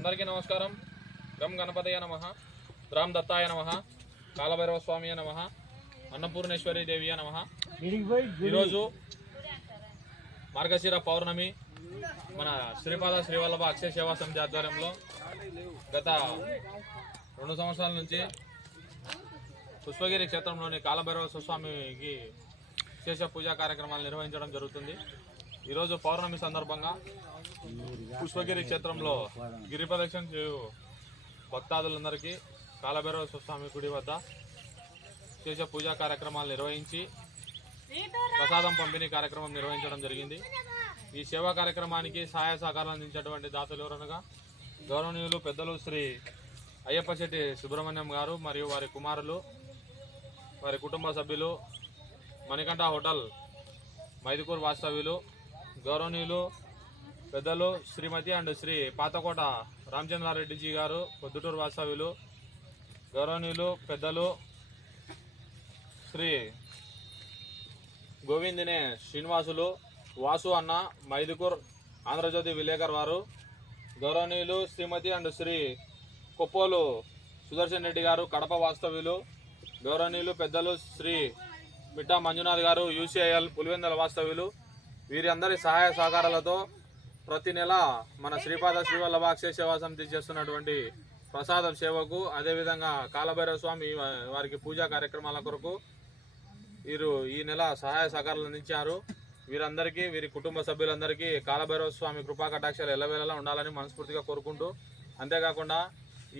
అందరికీ నమస్కారం. గం గణపతయ నమ రామ్ దత్తాయ నమ కాలభైరవ స్వామి నమ అన్నపూర్ణేశ్వరి దేవి నమ. ఈరోజు మార్గశిర పౌర్ణమి మన శ్రీపాద శ్రీవల్లభ అక్షయ సేవా సమితి ఆధ్వర్యంలో గత రెండు సంవత్సరాల నుంచి పుష్పగిరి క్షేత్రంలోని కాలభైరవ స్వామికి విశేష పూజా కార్యక్రమాలు నిర్వహించడం జరుగుతుంది. ఈరోజు పౌర్ణమి సందర్భంగా పుష్పగిరి క్షేత్రంలో గిరి ప్రదక్షిణ చేయు భక్తాదులందరికీ కాలభైరవ స్వామి గుడి వద్ద చేసే పూజా కార్యక్రమాలు నిర్వహించి ప్రసాదం పంపిణీ కార్యక్రమం నిర్వహించడం జరిగింది. ఈ సేవా కార్యక్రమానికి సహాయ సహకారం అందించేటువంటి దాతలు ఎవరనగా గౌరవనీయులు పెద్దలు శ్రీ అయ్యప్ప శెట్టి సుబ్రహ్మణ్యం గారు మరియు వారి కుమారులు వారి కుటుంబ సభ్యులు మణికంఠ హోటల్ మైదుకూరు వాస్తవ్యులు గౌరవనీయులు పెద్దలు శ్రీమతి అండ్ శ్రీ పాతకోట రామచంద్రారెడ్డిజీ గారు పొద్దుటూరు వాసవ్యులు గౌరవనీయులు పెద్దలు శ్రీ గోవిందినే శ్రీనివాసులు వాసు అన్న మైదుకూర్ ఆంధ్రజ్యోతి విలేకర్ వారు గౌరవనీయులు శ్రీమతి అండ్ శ్రీ కొప్పోలు సుదర్శన్ రెడ్డి గారు కడప వాస్తవ్యులు గౌరవనీయులు పెద్దలు శ్రీ మిట్టా మంజునాథ్ గారు యూసీఐఎల్ పులివెందల వాస్తవ్యులు వీరందరి సహాయ సహకారాలతో ప్రతి నెల మన శ్రీపాద శ్రీవల్లభ అక్షయ సేవా సమితి చేస్తున్నటువంటి ప్రసాదం సేవకు అదేవిధంగా కాలభైరవ స్వామి వారికి పూజా కార్యక్రమాల కొరకు వీరు ఈ నెల సహాయ సహకారాలు అందించారు. వీరందరికీ వీరి కుటుంబ సభ్యులందరికీ కాలభైరవ స్వామి కృపా కటాక్షాలు ఎల్లవేళలా ఉండాలని మనస్ఫూర్తిగా కోరుకుంటూ అంతేకాకుండా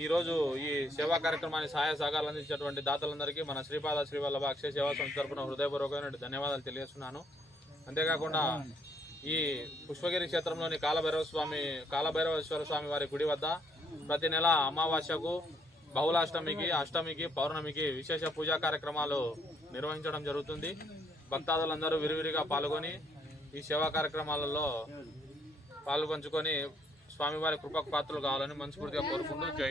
ఈరోజు ఈ సేవా కార్యక్రమాన్ని సహాయ సహకారాలు అందించేటువంటి దాతలందరికీ మన శ్రీపాద శ్రీవల్లభ అక్షయ సేవా సంస్థ తరపున హృదయపూర్వకమైన ధన్యవాదాలు తెలియజేస్తున్నాను. అంతేకాకుండా ఈ పుష్పగిరి క్షేత్రంలోని కాలభైరవ స్వామి కాలభైరవేశ్వర స్వామి వారి గుడి వద్ద ప్రతి నెల అమావాస్యకు బహుళాష్టమికి అష్టమికి పౌర్ణమికి విశేష పూజా కార్యక్రమాలు నిర్వహించడం జరుగుతుంది. భక్తాదులందరూ విరివిరిగా పాల్గొని ఈ సేవా కార్యక్రమాలలో పాల్పంచుకొని స్వామివారి కృపకు పాత్రలు కావాలని మనస్ఫూర్తిగా కోరుకుంటూ జై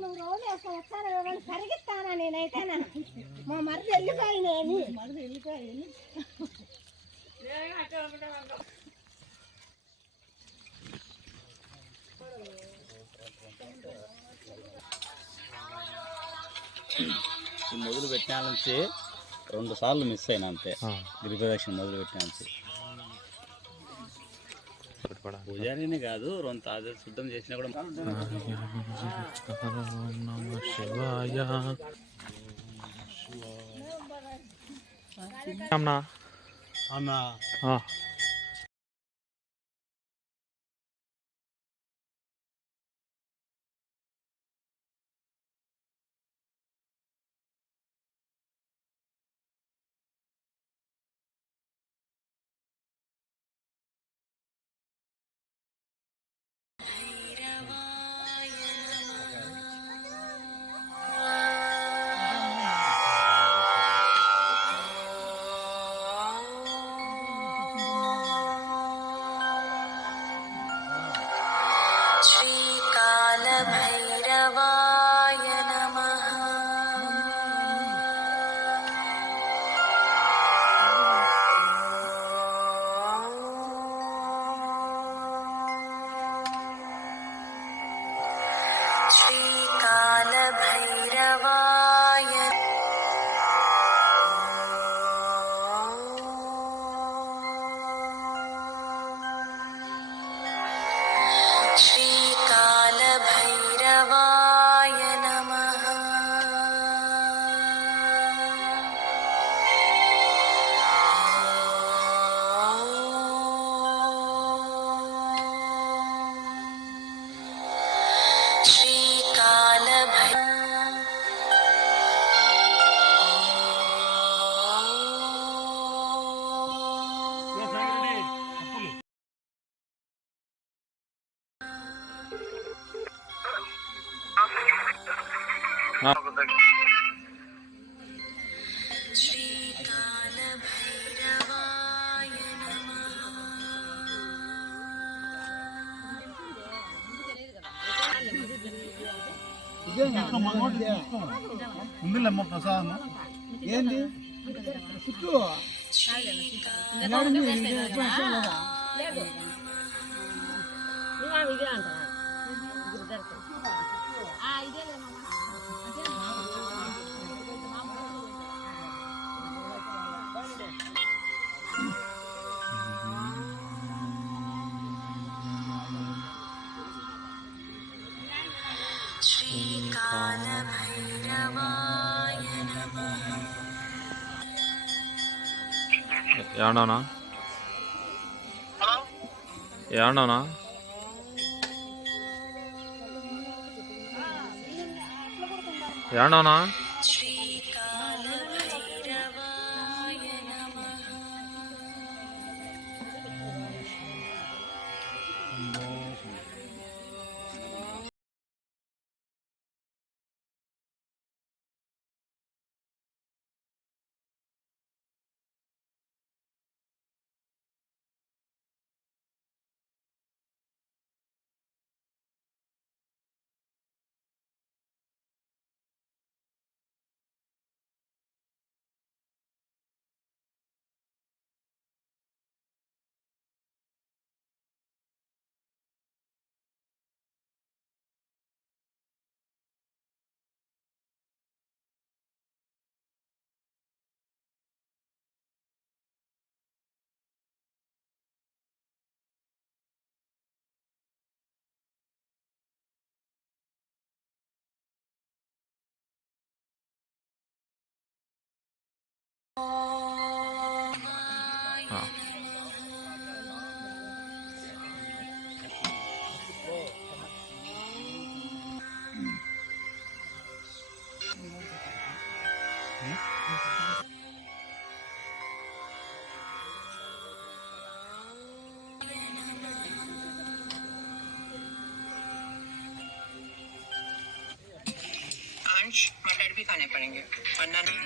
నువ్వు రోజు వేసుకొని వస్తాను ఎవరైనా పరిగెత్తానా నేనైతే మా మరిది వెళ్ళిపోయినాయని మరిది వెళ్ళిపోయి మొదలు పెట్టిన నుంచి రెండు సార్లు మిస్ అయినా అంతే. గిరి ప్రదక్షిణ మొదలు పెట్టిన నుంచి. పూజారినే కాదు రెండు తాజా శుద్ధం చేసినా కూడా శివాయ అన్న. பரவா ఉందిలేమ్మ ప్రసాదం ఏంటి చుట్టూ ఇదే అంటారా ఇదే ఏమన్నానా ఏమన్నానా ఏమన్నానా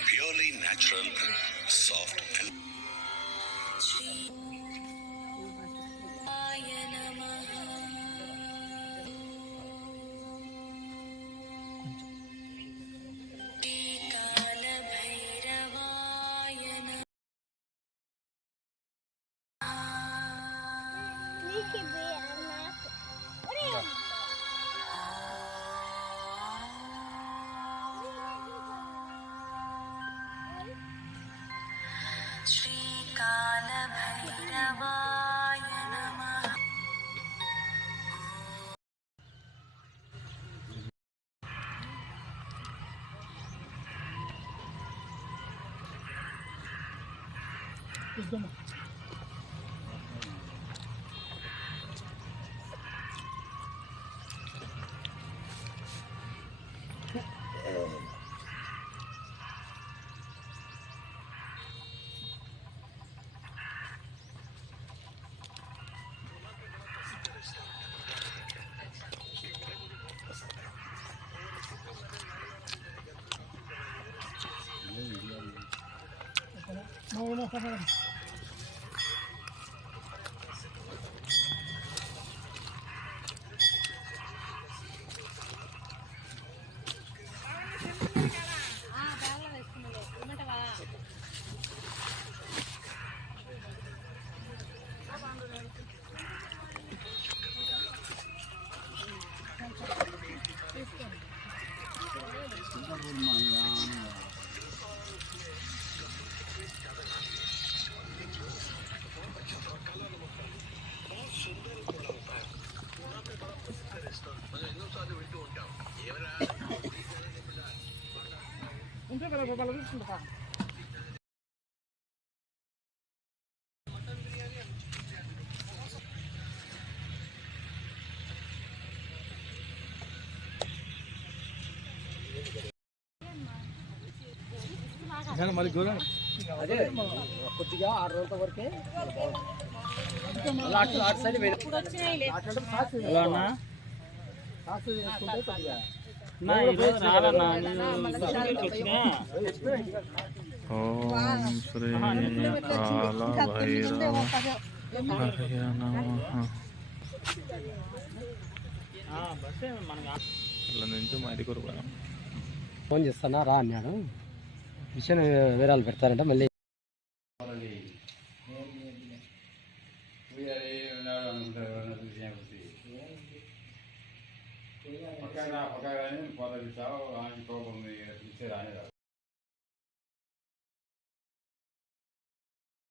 purely natural, soft and एकदम No, no, no, no. మరి గోరా కొద్దిగా ఆరు రోజుల వరకే అటు అటు సైడ్ హలో అన్న నా ఈరోజు రాలన్నా నేను వచ్చినా ఓం శ్రీ కాల భైరవ మనకి ఇలా నుంచి మైదుకూరు పోయాం ఫోన్ చేస్తానా? రా అన్నాడు. మిషన్ వివరాలు పెడతారంట మళ్ళీ